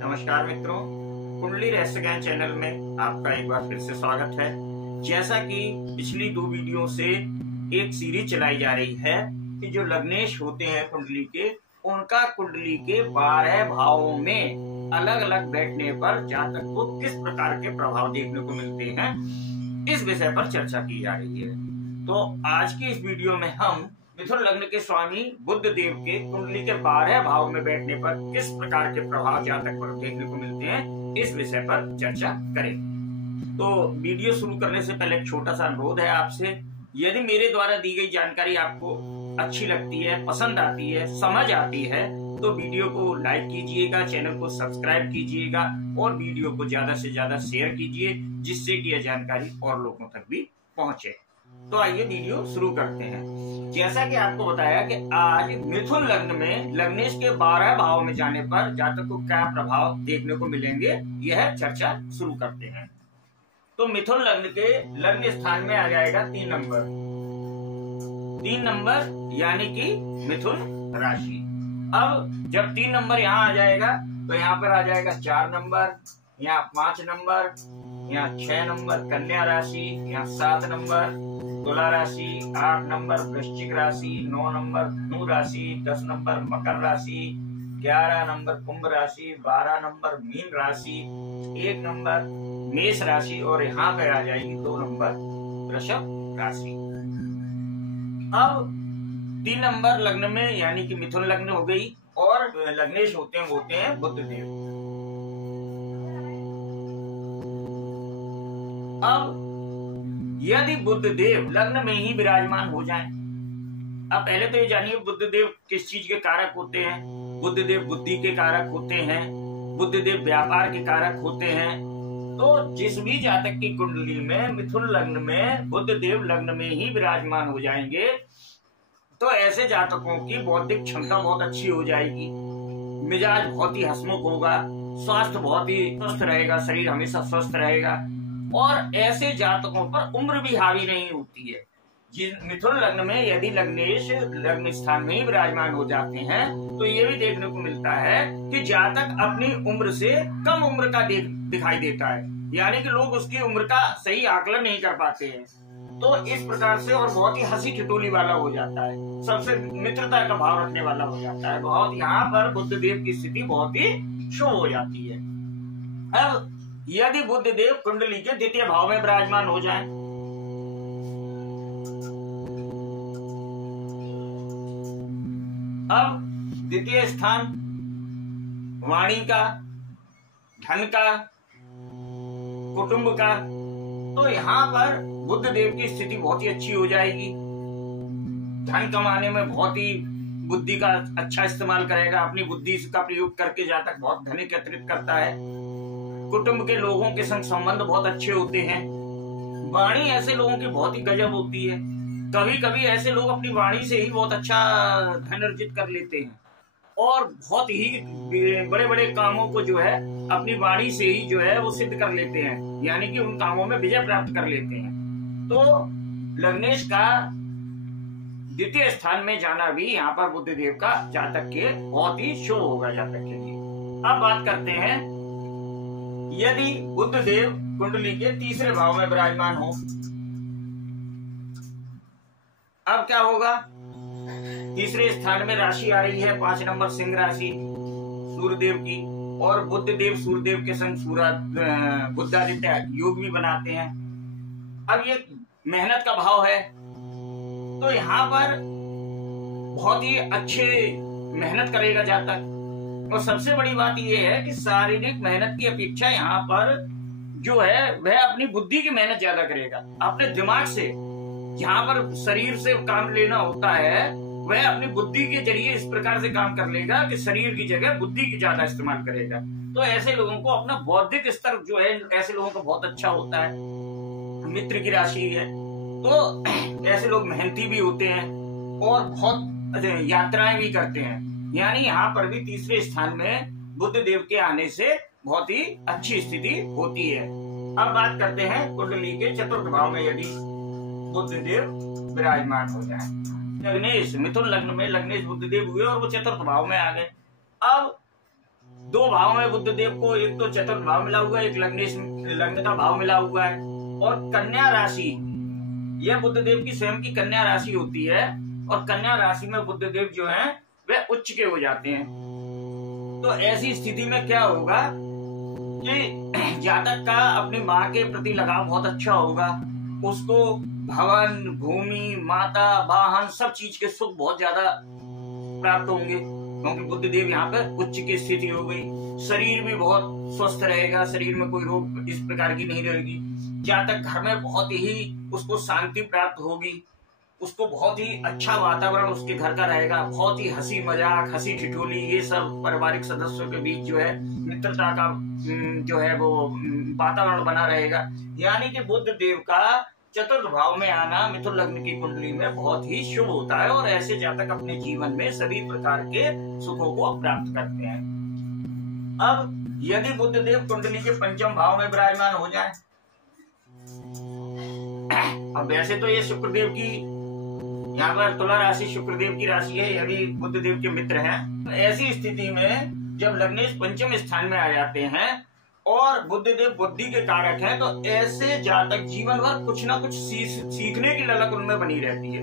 नमस्कार मित्रों, कुंडली रहस्य ज्ञान चैनल में आपका एक बार फिर से स्वागत है। जैसा कि पिछली दो वीडियो से एक सीरीज चलाई जा रही है कि जो लग्नेश होते हैं कुंडली के, उनका कुंडली के 12 भावों में अलग अलग बैठने पर जातक को किस प्रकार के प्रभाव देखने को मिलते हैं, इस विषय पर चर्चा की जा रही है। तो आज की इस वीडियो में हम मिथुन लग्न के स्वामी बुध देव के कुंडली के 12 भाव में बैठने पर किस प्रकार के प्रभाव जातक पर देखने को मिलते हैं, इस विषय पर चर्चा करेंगे। तो वीडियो शुरू करने से पहले एक छोटा सा अनुरोध है आपसे, यदि मेरे द्वारा दी गई जानकारी आपको अच्छी लगती है, पसंद आती है, समझ आती है, तो वीडियो को लाइक कीजिएगा, चैनल को सब्सक्राइब कीजिएगा और वीडियो को ज्यादा से ज्यादा शेयर कीजिए, जिससे कि यह जानकारी और लोगों तक भी पहुंचे। तो आइए वीडियो शुरू करते हैं। जैसा कि आपको बताया कि आज मिथुन लग्न में लग्नेश के 12 भाव में जाने पर जातक को क्या प्रभाव देखने को मिलेंगे, यह चर्चा शुरू करते हैं। तो मिथुन लग्न के लग्न स्थान में आ जाएगा 3 नंबर, 3 नंबर यानी कि मिथुन राशि। अब जब 3 नंबर यहाँ आ जाएगा तो यहाँ पर आ जाएगा 4 नंबर, यहाँ 5 नंबर, यहाँ 6 नंबर कन्या राशि, यहाँ 7 नंबर तुला राशि, 8 नंबर वृश्चिक राशि, 9 नंबर धनु राशि, 10 नंबर मकर राशि, 11 नंबर कुंभ राशि, 12 नंबर मीन राशि, 1 नंबर मेष राशि और यहाँ पे आ जाएगी 2 नंबर वृषभ राशि। अब 3 नंबर लग्न में यानी कि मिथुन लग्न हो गई और लग्नेश होते हैं बुध देव। अब यदि बुध देव लग्न में ही विराजमान हो जाएं, अब पहले तो ये जानिए बुध देव किस चीज के कारक होते हैं। बुध देव बुद्धि के कारक होते हैं, बुध देव व्यापार के कारक होते हैं। तो जिस भी जातक की कुंडली में मिथुन लग्न में बुध देव लग्न में ही विराजमान हो जाएंगे, तो ऐसे जातकों की बौद्धिक क्षमता बहुत अच्छी हो जाएगी, मिजाज बहुत ही हंसमुख होगा, स्वास्थ्य बहुत ही स्वस्थ रहेगा, शरीर हमेशा स्वस्थ रहेगा और ऐसे जातकों पर उम्र भी हावी नहीं होती है। मिथुन लग्न में यदि लग्नेश लग्न स्थान में ही विराजमान हो जाते हैं तो ये भी देखने को मिलता है कि जातक अपनी उम्र से कम उम्र का दिखाई देता है, यानी कि लोग उसकी उम्र का सही आकलन नहीं कर पाते हैं। तो इस प्रकार से और बहुत ही हंसी ठिठोली वाला हो जाता है, सबसे मित्रता का भाव रखने वाला हो जाता है। बहुत यहाँ पर बुध देव की स्थिति बहुत ही शुभ हो जाती है। अब यदि बुध देव कुंडली के 2य भाव में विराजमान हो जाएं, अब 2य स्थान वाणी का, धन का, कुटुंब का, तो यहाँ पर बुध देव की स्थिति बहुत ही अच्छी हो जाएगी। धन कमाने में बहुत ही बुद्धि का अच्छा इस्तेमाल करेगा, अपनी बुद्धि का प्रयोग करके जातक बहुत धन एकत्रित करता है। कुटुंब के लोगों के संग संबंध बहुत अच्छे होते हैं। वाणी ऐसे लोगों की बहुत ही गजब होती है, कभी कभी ऐसे लोग अपनी वाणी से ही बहुत अच्छा धन अर्जित कर लेते हैं और बहुत ही बड़े बड़े कामों को जो है अपनी वाणी से ही जो है वो सिद्ध कर लेते हैं, यानी कि उन कामों में विजय प्राप्त कर लेते हैं। तो लग्नेश का 2य स्थान में जाना भी यहाँ पर बुध देव का जातक के बहुत ही शुभ होगा जातक के लिए। अब बात करते हैं यदि बुध देव कुंडली के 3रे भाव में विराजमान हो, अब क्या होगा। 3रे स्थान में राशि आ रही है 5 नंबर सिंह राशि सूर्यदेव की, और बुध देव सूर्यदेव के संग बुद्धादित्य योग भी बनाते हैं। अब ये मेहनत का भाव है, तो यहाँ पर बहुत ही अच्छे मेहनत करेगा जातक। और सबसे बड़ी बात यह है कि शारीरिक मेहनत की अपेक्षा यहाँ पर जो है वह अपनी बुद्धि की मेहनत ज्यादा करेगा, अपने दिमाग से। यहाँ पर शरीर से काम लेना होता है, वह अपनी बुद्धि के जरिए इस प्रकार से काम कर लेगा कि शरीर की जगह बुद्धि की ज्यादा इस्तेमाल करेगा। तो ऐसे लोगों को अपना बौद्धिक स्तर जो है ऐसे लोगों का बहुत अच्छा होता है। मित्र की राशि है, तो ऐसे लोग मेहनती भी होते हैं और बहुत यात्राएं भी करते हैं, यानी यहाँ पर भी 3रे स्थान में बुध देव के आने से बहुत ही अच्छी स्थिति होती है। अब बात करते हैं कुंडली के 4th भाव में यदि बुध देव विराजमान हो जाए। लग्नेश मिथुन लग्न में लग्नेश बुध देव हुए और वो 4th भाव में आ गए। अब दो भाव में बुध देव को, एक तो चतुर्थ भाव मिला हुआ है, एक लग्न का भाव मिला हुआ है। और कन्या राशि, यह बुध देव की स्वयं की कन्या राशि होती है, और कन्या राशि में बुध देव जो है वे उच्च के हो जाते हैं। तो ऐसी स्थिति में क्या होगा कि जातक का अपनी माँ के प्रति लगाव बहुत अच्छा होगा, उसको भवन, भूमि, माता, वाहन सब चीज के सुख बहुत ज्यादा प्राप्त होंगे, क्योंकि बुध देव यहाँ पर उच्च की स्थिति हो गई। शरीर भी बहुत स्वस्थ रहेगा, शरीर में कोई रोग इस प्रकार की नहीं रहेगी। जातक घर में बहुत ही उसको शांति प्राप्त होगी, उसको बहुत ही अच्छा वातावरण उसके घर का रहेगा, बहुत ही हंसी मजाक, हंसी ठिठोली, ये सब पारिवारिक सदस्यों के बीच जो है मित्रता का जो है वो वातावरण बना रहेगा। यानी कि बुध देव का चतुर्थ भाव में आना मिथुन लग्न की कुंडली में बहुत ही शुभ होता है, और ऐसे जातक अपने जीवन में सभी प्रकार के सुखों को प्राप्त करते हैं। अब यदि बुध देव कुंडली के पंचम भाव में विराजमान हो जाए, अब वैसे तो ये शुक्रदेव की, यहाँ पर तुला राशि शुक्रदेव की राशि है, यदि बुध देव के मित्र हैं, तो ऐसी स्थिति में जब लग्नेश पंचम स्थान में आ जाते हैं और बुध देव बुद्धि के कारक हैं, तो ऐसे जातक जीवन भर कुछ ना कुछ सीखने की ललक उनमें बनी रहती है।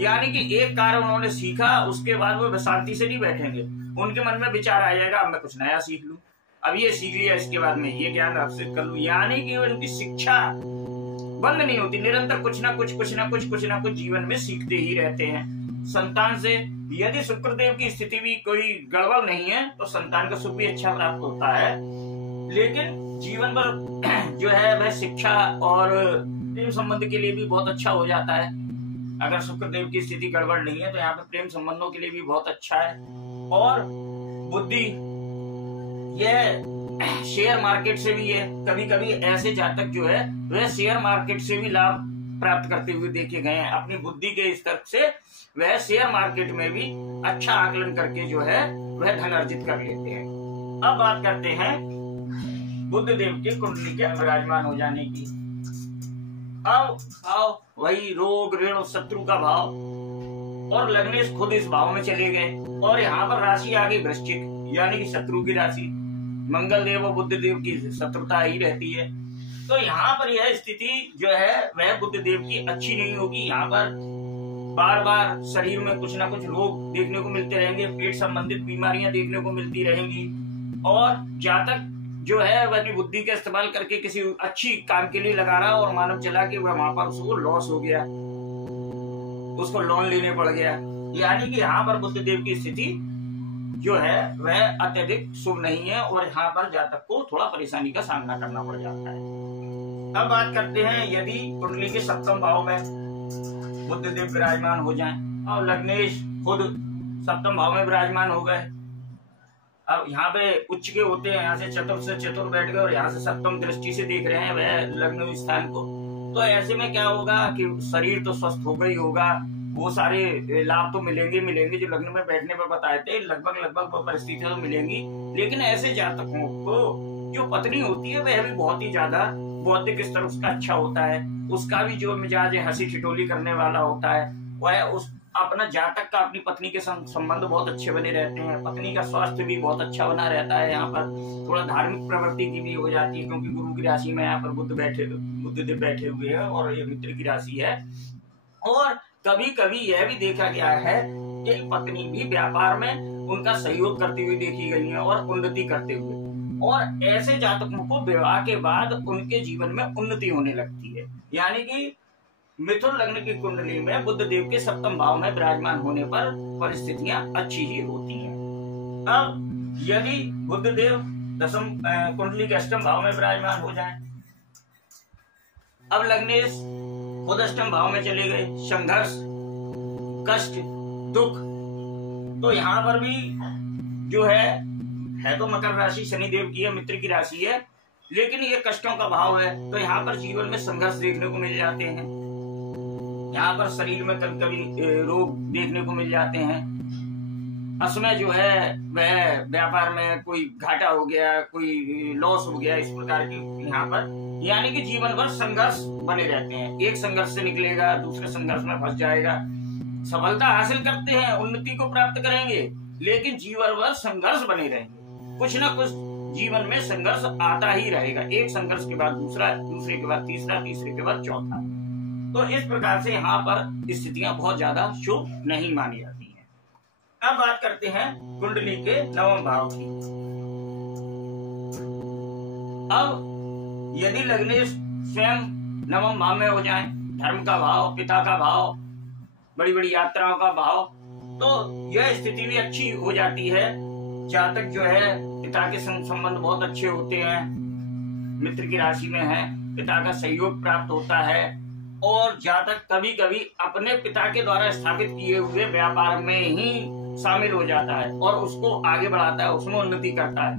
यानी कि एक कार्य उन्होंने सीखा, उसके बाद वो शांति से नहीं बैठेंगे, उनके मन में विचार आ जाएगा अब मैं कुछ नया सीख लूं, अब ये सीख लिया इसके बाद में ये ज्ञान हासिल कर लूं। यानी कि उनकी शिक्षा बंद नहीं होती, निरंतर कुछ ना कुछ जीवन में सीखते ही रहते हैं। संतान से यदि शुक्रदेव की स्थिति भी कोई गड़बड़ नहीं है तो संतान का सुख भी अच्छा प्राप्त होता है, लेकिन जीवन भर जो है वह शिक्षा और प्रेम संबंध के लिए भी बहुत अच्छा हो जाता है। अगर शुक्रदेव की स्थिति गड़बड़ नहीं है तो यहाँ पे प्रेम संबंधों के लिए भी बहुत अच्छा है। और बुद्धि, यह शेयर मार्केट से भी है, कभी कभी ऐसे जातक जो है वह शेयर मार्केट से भी लाभ प्राप्त करते हुए देखे गए हैं। अपनी बुद्धि के स्तर से वह शेयर मार्केट में भी अच्छा आकलन करके जो है वह धन अर्जित कर लेते हैं। अब बात करते हैं बुध देव के कुंडली के विराजमान हो जाने की। अब भाव वही रोग, ऋण, शत्रु का भाव, और लग्नेश खुद इस भाव में चले गए, और यहाँ पर राशि आ गई वृश्चिक, यानी कि शत्रु की राशि। मंगल देव और बुध देव की शत्रुता ही रहती है, तो यहाँ पर यह स्थिति जो है वह बुध देव की अच्छी नहीं होगी। यहाँ पर बार बार शरीर में कुछ ना कुछ रोग देखने को मिलते रहेंगे, पेट संबंधित बीमारियां देखने को मिलती रहेंगी, और जातक जो है वह अपनी बुद्धि का इस्तेमाल करके किसी अच्छी काम के लिए लगा रहा और मानव चला के वह वहां पर उसको लॉस हो गया, उसको लोन लेने पड़ गया। यानी कि यहाँ पर बुध देव की स्थिति जो है वह अत्यधिक शुभ नहीं है, और यहाँ पर जातक को थोड़ा परेशानी का सामना करना पड़ जाता है। अब बात करते हैं यदि कुंडली के सप्तम भाव में बुध देव विराजमान हो जाएं और लग्नेश खुद सप्तम भाव में विराजमान हो गए, अब यहाँ पे उच्च के होते हैं, यहाँ से चतुर बैठ गए और यहाँ से सप्तम दृष्टि से देख रहे हैं वह लग्न स्थान को, तो ऐसे में क्या होगा कि शरीर तो स्वस्थ होगा ही होगा, वो सारे लाभ तो मिलेंगे जो लग्न में बैठने पर बताए थे, लगभग वो परिस्थितियां तो मिलेंगी। लेकिन ऐसे जातकों को जो पत्नी होती है वह भी बहुत ही ज्यादा बौद्धिक स्तर उसका अच्छा होता है, उसका भी जो मिजाज है हंसी ठिठोली करने वाला होता है, वह उस अपना जातक का अपनी पत्नी के संबंध बहुत अच्छे बने रहते हैं, पत्नी का स्वास्थ्य भी बहुत अच्छा बना रहता है। यहाँ पर थोड़ा धार्मिक प्रवृत्ति की भी हो जाती है, क्योंकि गुरु की राशि में यहाँ पर बुध देव बैठे हुए हैं और ये मित्र की राशि है। और कभी कभी यह भी देखा गया है कि पत्नी भी व्यापार में उनका सहयोग करती हुई देखी गई है और उन्नति करते हुए, और ऐसे जातकों को विवाह के बाद उनके जीवन में उन्नति होने लगती है। यानी कि मिथुन लग्न की कुंडली में बुध देव के सप्तम भाव में विराजमान होने पर परिस्थितियां अच्छी ही होती हैं। अब यदि बुध देव दसम कुंडली के अष्टम भाव में विराजमान हो जाएं, अब लग्नेश खुद अष्टम भाव में चले गए, संघर्ष, कष्ट, दुख, तो यहाँ पर भी जो है तो मकर राशि शनिदेव की है, मित्र की राशि है, लेकिन ये कष्टों का भाव है, तो यहाँ पर जीवन में संघर्ष देखने को मिल जाते हैं। यहाँ पर शरीर में कभी कभी रोग देखने को मिल जाते हैं, असमय जो है वह व्यापार में कोई घाटा हो गया, कोई लॉस हो गया, इस प्रकार की यहाँ पर, यानी कि जीवन भर संघर्ष बने रहते हैं। एक संघर्ष से निकलेगा, दूसरे संघर्ष में फंस जाएगा, सफलता हासिल करते हैं, उन्नति को प्राप्त करेंगे, लेकिन जीवन भर संघर्ष बने रहेंगे। कुछ ना कुछ जीवन में संघर्ष आता ही रहेगा। एक संघर्ष के बाद दूसरा, दूसरे के बाद तीसरा, तीसरे के बाद चौथा। तो इस प्रकार से यहाँ पर स्थितियां बहुत ज्यादा शुभ नहीं मानी जाती हैं। अब बात करते हैं कुंडली के नवम भाव की। अब यदि लग्नेश स्वयं नवम भाव में हो जाए, धर्म का भाव, पिता का भाव, बड़ी बड़ी यात्राओं का भाव, तो यह स्थिति भी अच्छी हो जाती है। जातक जो है पिता के संबंध बहुत अच्छे होते हैं, मित्र की राशि में है, पिता का सहयोग प्राप्त होता है, और जातक कभी कभी अपने पिता के द्वारा स्थापित किए हुए व्यापार में ही शामिल हो जाता है और उसको आगे बढ़ाता है, उसमें उन्नति करता है,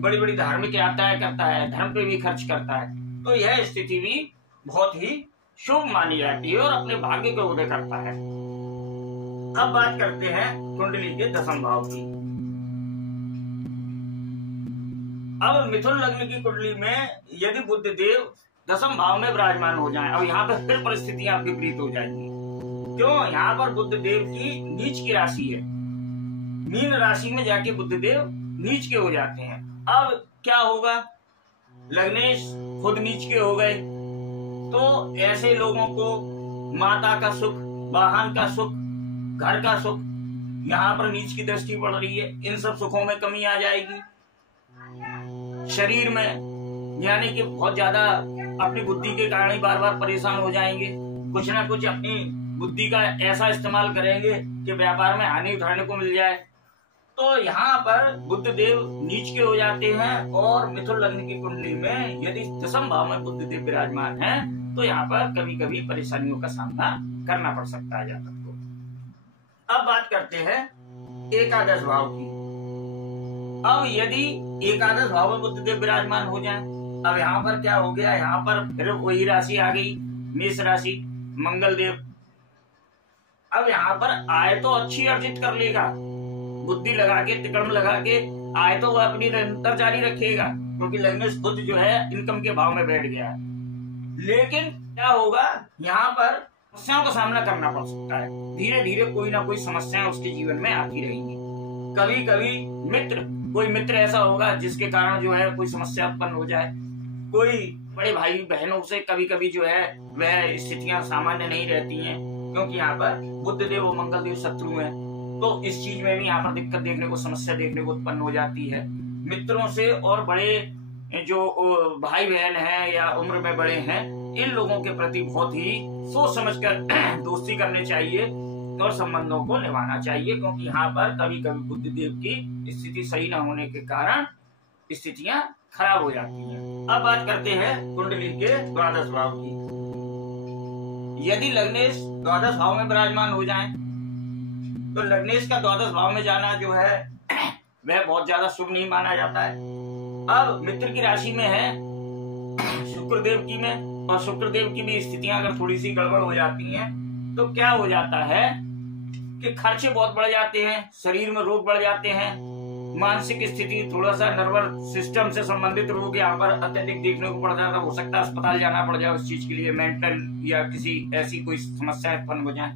बड़ी बड़ी धार्मिक यात्राएं करता है, धर्म पे भी खर्च करता है। तो यह स्थिति भी बहुत ही शुभ मानी जाती है और अपने भाग्य को उदय करता है। अब बात करते हैं कुंडली के दसम भाव की। अब मिथुन लग्न की कुंडली में यदि बुध देव दसम भाव में विराजमान हो जाएं, अब यहाँ पर फिर परिस्थितियां विपरीत हो जाएंगी। क्यों? यहाँ पर बुध देव की नीच की राशि है, मीन राशि में जाके बुध देव नीच के हो जाते हैं। अब क्या होगा? लग्नेश खुद नीच के हो गए, तो ऐसे लोगों को माता का सुख, वाहन का सुख, घर का सुख, यहाँ पर नीच की दृष्टि पड़ रही है, इन सब सुखों में कमी आ जाएगी। शरीर में यानी कि बहुत ज्यादा अपनी बुद्धि के कारण ही बार बार परेशान हो जाएंगे, कुछ ना कुछ अपनी बुद्धि का ऐसा इस्तेमाल करेंगे कि व्यापार में हानि उठाने को मिल जाए। तो यहाँ पर बुध देव नीच के हो जाते हैं और मिथुन लग्न की कुंडली में यदि दसम भाव में बुध देव विराजमान है तो यहाँ पर कभी कभी परेशानियों का सामना करना पड़ सकता है जातक को। अब बात करते हैं एकादश भाव की। अब यदि एकादश भाव में बुध देव विराजमान हो जाए, अब यहाँ पर क्या हो गया? यहाँ पर फिर वही राशि आ गई, मेष राशि, मंगल देव। अब यहाँ पर आय तो अच्छी अर्जित कर लेगा, बुद्धि लगा के, तिकड़म लगा के आय तो वह अपनी निरंतर जारी रखेगा, क्योंकि लग्नेश बुध जो है इनकम के भाव में बैठ गया है। लेकिन क्या होगा? यहाँ पर समस्याओं का सामना करना पड़ सकता है। धीरे धीरे कोई ना कोई समस्याएं उसके जीवन में आती रहेंगी। कभी कभी कोई मित्र ऐसा होगा जिसके कारण जो है कोई समस्या उत्पन्न हो जाए। कोई बड़े भाई बहनों से कभी कभी जो है वह स्थितियां सामान्य नहीं रहती हैं, क्योंकि यहाँ पर बुध देव और मंगल देव शत्रु हैं। तो इस चीज में भी यहाँ पर दिक्कत देखने को, समस्या देखने को उत्पन्न हो जाती है। मित्रों से और बड़े जो भाई बहन हैं या उम्र में बड़े हैं, इन लोगों के प्रति बहुत ही सोच समझकर दोस्ती करनी चाहिए और संबंधों को निभाना चाहिए, क्योंकि यहाँ पर कभी कभी बुध देव की स्थिति सही न होने के कारण स्थितियां खराब हो जाती हैं। अब बात करते हैं कुंडली के द्वादश भाव की। यदि लग्नेश द्वादश भाव में विराजमान हो जाएं, तो लग्नेश का द्वादश भाव में जाना जो है वह बहुत ज्यादा शुभ नहीं माना जाता है। अब मित्र की राशि में है शुक्रदेव की में, और शुक्रदेव की भी स्थितियां अगर थोड़ी सी गड़बड़ हो जाती हैं तो क्या हो जाता है कि खर्चे बहुत बढ़ जाते हैं, शरीर में रोग बढ़ जाते हैं, मानसिक स्थिति, थोड़ा सा नर्वस सिस्टम से संबंधित रोग यहाँ पर अत्यधिक देखने को पड़ जाता है। हो सकता है अस्पताल जाना पड़ जाए उस चीज के लिए, मेंटल या किसी ऐसी कोई समस्या उत्पन्न हो जाए।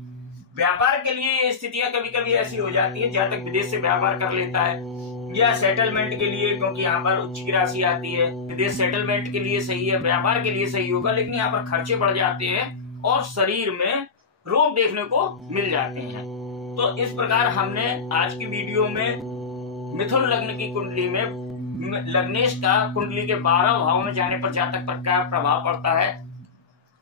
व्यापार के लिए ये स्थितियां कभी कभी ऐसी हो जाती है, जहाँ तक विदेश से व्यापार कर लेता है, या सेटलमेंट के लिए, क्योंकि यहाँ पर उच्च की राशि आती है, विदेश सेटलमेंट के लिए सही है, व्यापार के लिए सही होगा, लेकिन यहाँ पर खर्चे बढ़ जाते हैं और शरीर में रोग देखने को मिल जाते हैं। तो इस प्रकार हमने आज की वीडियो में मिथुन लग्न की कुंडली में लग्नेश का कुंडली के 12 भाव में जाने पर जातक पर क्या प्रभाव पड़ता है,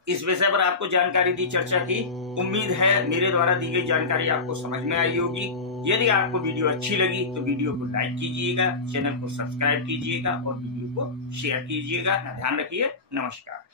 इस विषय पर आपको जानकारी दी, चर्चा की। उम्मीद है मेरे द्वारा दी गई जानकारी आपको समझ में आई होगी। यदि आपको वीडियो अच्छी लगी तो वीडियो को लाइक कीजिएगा, चैनल को सब्सक्राइब कीजिएगा और वीडियो को शेयर कीजिएगा। ध्यान रखिए। नमस्कार।